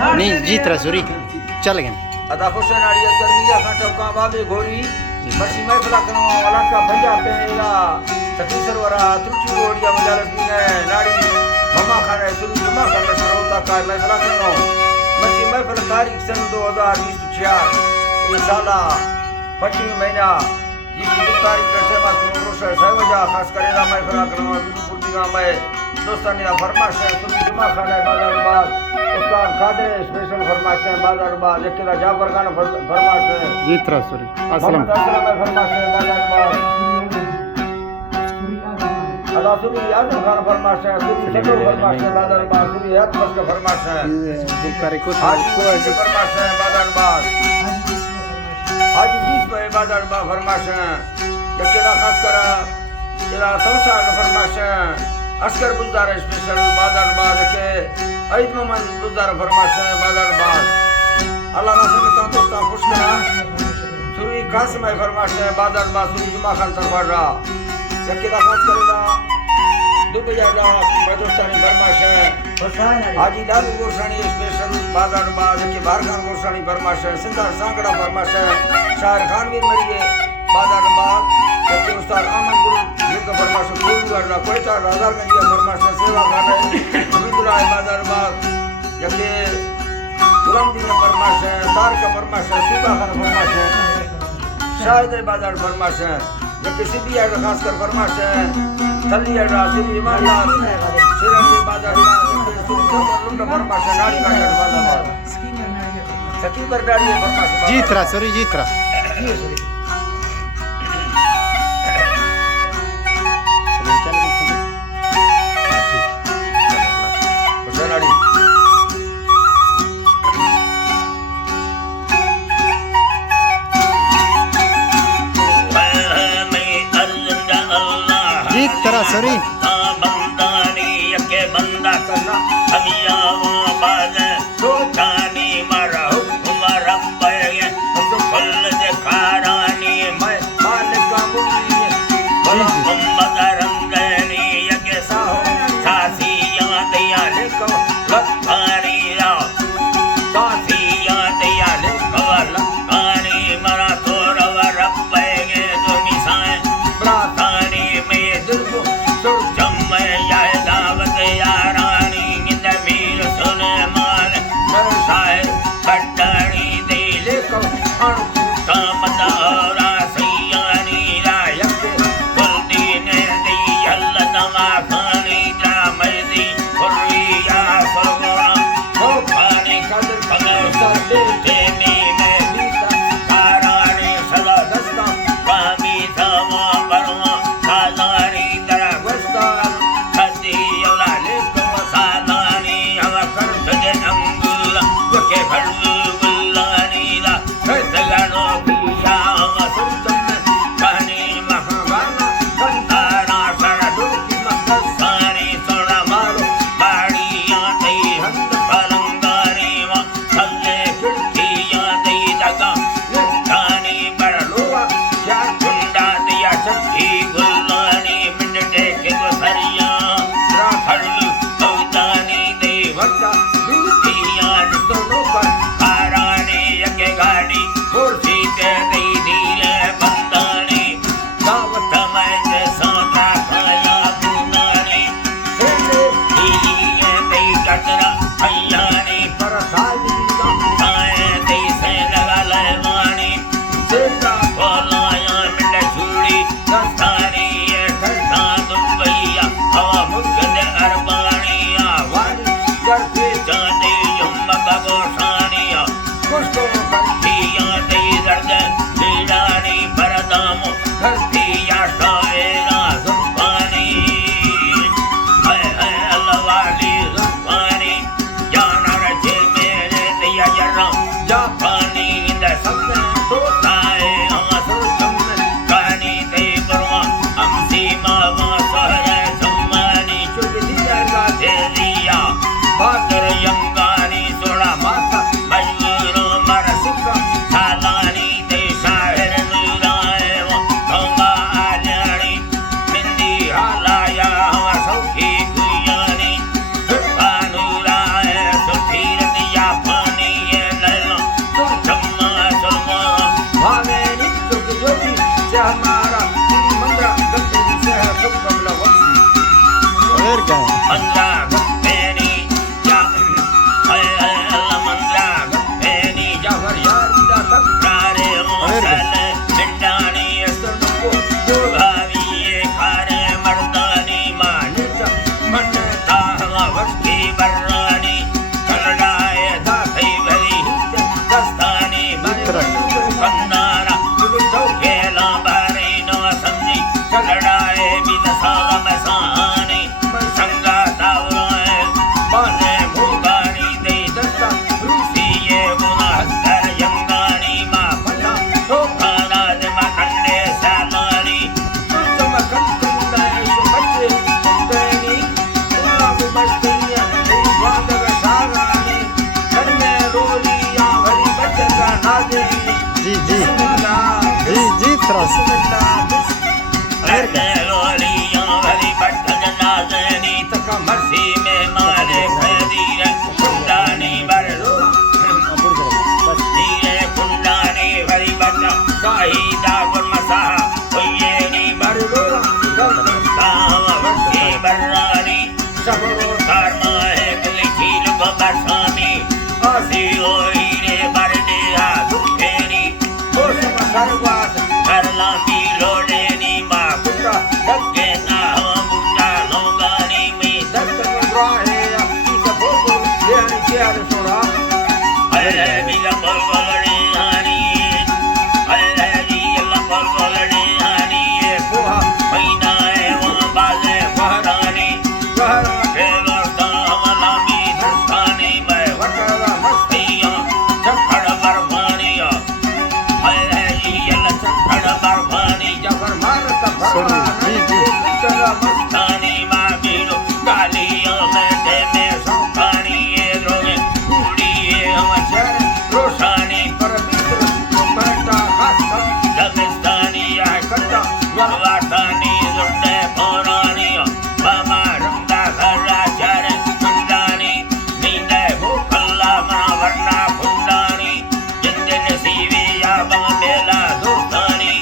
नहीं जीत रहा सूरी चल गए अदा हुसैन अली अजगर मीरा खाटो का बाबे घोरी मसी महफिल कनो वाला का भैया पेला सखी सरवरा त्रुचि रोडिया मजालत ने नाड़ी ममा खाने सुन जुमा खाने सरोता का महफिल कनो मसी महफिल तारीख सन 2026 ये साला 25 महीना जिसकी तारीख के बाद रोश सहवजा खास करेला महफिल कनो बिल्कुल दिगा में दोस्तानी का फरमाश है सुन जुमा खाने बाजार उस्ताद खादर स्पेशल फरमाश है बाजार बाद यकीना जाफर खान फरमाश है जीत रहा सूरी अस्सलाम फरमाश है बाजार बाद अदा सुनी आजम खान फरमाश है सुनी शक्ल फरमाश है बाजार बाद सुनी याद बस का फरमाश है दिखारे को आज को ऐसे फरमाश है बाजार बाद आज जिस पे बाजार बाद फरमाश है यकीना खास करा तेरा तौसा का फरमाश है अस्कर बुज़दार स्पेशल बाजार बाद के ऐद मोहम्मद बुज़दार फरमाश है बाजार बाद अल्लाह नसीब का दोस्ता खुश करा सुरी कासिम फरमाश है बाजार बाद सुरी जुमा खान तरवारा यकीना खास करेगा दो बजारा दोस्तानी फरमाश है हाजी लाल गोरसानी स्पेशल बाजार बाद के बार खान गोरसानी फरमाश है सिंधार सांगड़ा फरमाश है शायर खान भी मरिए बाजार बाद के उस्ताद अहमद जिनका फरमाश फूल करना कोयटा राजागंज का फरमाश सेवा कर रहे अब्दुल्ला बाजार बाग जबकि गुलामदी का फरमाश है तार का फरमाश है सूबा खान फरमाश है शाहिद बाजार फरमाश है जबकि सिद्धिया का खासकर फरमाश है तलिया रासिल ईमानदार सिरंजी बाजार बाग सुल्तान फरमाश है नाड़ी बाजार बाग सकीबर गाड़ी फरमाश जीत रहा सूरी जीत रहा तरह सरी बंदानी के बंदा करना हमिया वो बाज तो जानी मरा उमर पे फल दे खारानी मैं मालिक मुली मोहम्मद रंगनी के साहो सासिया दिया लिखो लखारी रा सासिया दिया लिखो लखारी मरा तो रवर पे जो निशान प्रातानी में या मंद्रा गप्पेनी या मंद्रा गप्पेनी जाफर यार विदा तक प्रारे मोसल पिंडानी भाविये खारे मर्दानी मान मन ताहवा वस्ती बर्रानी चलडाए दाखई भरी दस्तानी कंदारा खेला बारी नो समझी चलडाए बिन सागम सानी संगा तावराए बाने भूगानी दे दस्ता रूसी ये गुना हत्तर यंगानी मा फटा धोखा राज मखंडे सालानी तुम कंदाए बच्चे तुमनी तुम बस्तियां वाद गसारानी घर में रोलियां भरी बच्चा नादे जी जी जी त्रास लड़के लोलियां भरी बट्टन नाजनी तक मर्सी में मारे खदीर कुंडानी बरलो बस्तीरे कुंडानी भरी बट्टा साहिदा गुरमसा होयेनी बरलो सावा वस्ती बर्रानी सबरो धर्मा है लिखी लुग बरसानी आसी होई रे बरदिया दुखेरी मौसम सर्वास करला की लोडेनी मा पुत्रा धक्के ना हम बुटा लोगानी में दस्त राहे इस भोगो ध्यान किया सोना अरे बिला बोलबोलड़ी हानी अरे जी अल्लाह बोलबोलड़ी हानी ये पोहा महीना है वो बाजे महारानी गहरा खेलो सावला मी दस्तानी में वटरा मस्तियां चक्कर बरफानिया अरे जी अल्लाह चक्कर बरफानी जाफर मारत सॉरी, जी, जी। चला मस्त तानी मागिलो गालियों में ते में सौखानी ये रोगे कुड़ी ये हमारे रोशानी पर मित्र तो बैठा हाथ दबिस्तानी या कट्टा वाटानी जुड़े पुरानी बाबा रंगा खरा चारे कुंडानी नींदे भूखल्ला मना वरना कुंडानी जिंदे नसीबी या बमेला दोस्तानी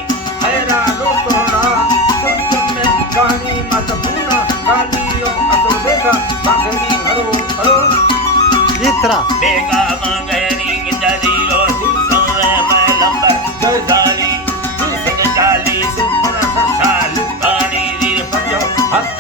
हैरा रोटोड़ा तुम में कहानी मत पूरा गालियों असर देखा बागनी हरो हरो जी त्रा बेगा मांगनी गिंदीरो सोवे मैं लंबर जजाली 40 साल पानी दी पंजो हथ